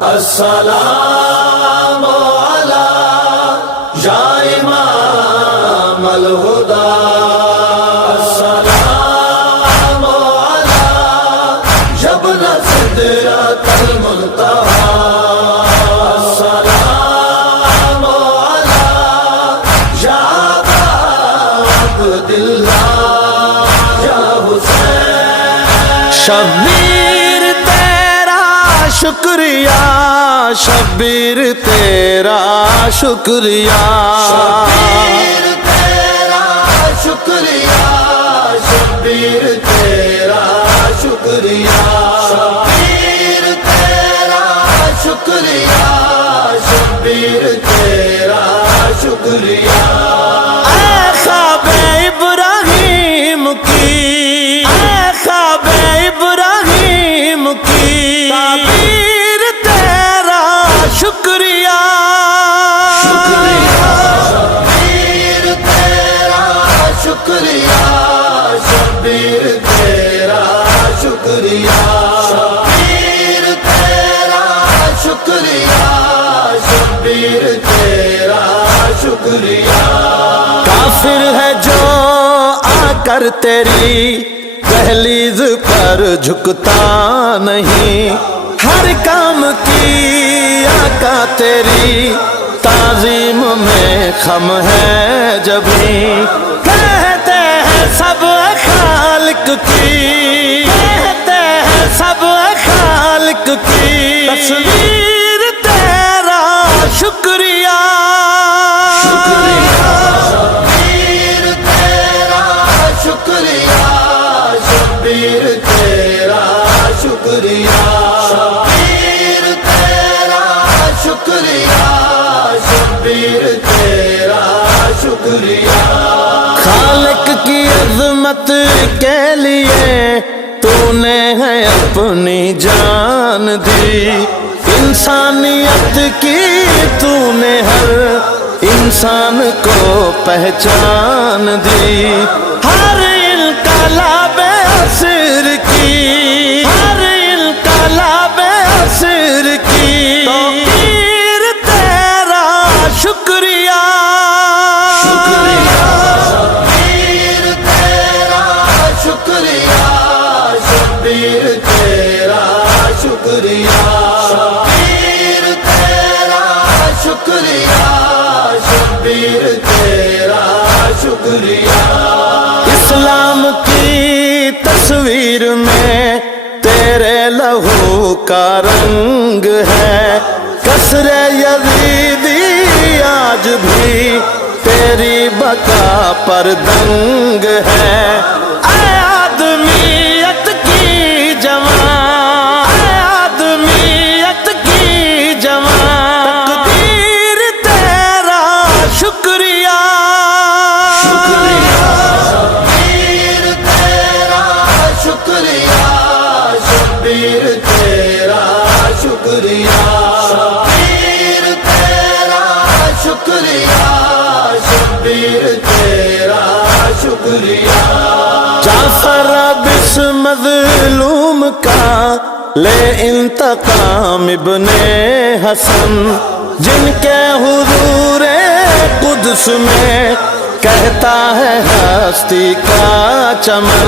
السلام علی یا امام الہدی، السلام علی جبل سدرۃ المنتہی، السلام علی یا ابا عبداللہ یا حسین۔ شبیر تیرا شکریہ، شبیر تیرا شکریہ، شبیر تیرا شکریہ، شبیر تیرا شکریہ، شبیر تیرا شکریہ، شبیر تیرا شکریہ۔ اے خواب ابراہیم کی، اے خواب ابراہیم کی تعبیر تیرا شکریہ، شبیر تیرا شکریہ، شبیر تیرا شکریہ، شبیر تیرا شکریہ، شبیر تیرا شکریہ۔ کافر ہے جو آ کر تیری دہلیز پر جھکتا نہیں، ہر کام کی آقا تیری تعظیم میں خم ہے جبھی، کہتے ہیں سب خالق کی، کہتے ہیں سب خالق کی تصویر تیرا شکریہ، شبیر تیرا شکریہ، شبیر تیرا شکریہ، شبیر تیرا شکریہ، شبیر تیرا شکریہ۔ خالق کی عظمت کے لیے تو نے ہے اپنی جان دی، انسانیت کی تو نے ہر انسان کو پہچان دی، ہر انقلاب عصر کی، ہر انقلاب عصر کی توقیر تیرا شکریہ، شبیر تیرا شکریہ، شبیر تیرا شکریہ، شبیر تیرا شکریہ، شبیر تیرا شکریہ۔ اسلام کی تصویر میں تیرے لہو کا رنگ ہے، کسر یزیدی آج بھی تیری بقا پر دنگ ہے، اے آدمیت کی جوان، اے آدمیت کی جوان تقدیر تیرا شکریہ، شبیر تیرا شکریہ، شبیر تیرا شکریہ، شبیر تیرا شکریہ، شبیر تیرا شکریہ۔ جعفر اب اس مظلوم کا لے انتقام ابن حسن، جن کے حضور قدس میں کہتا ہے ہستی کا چمن،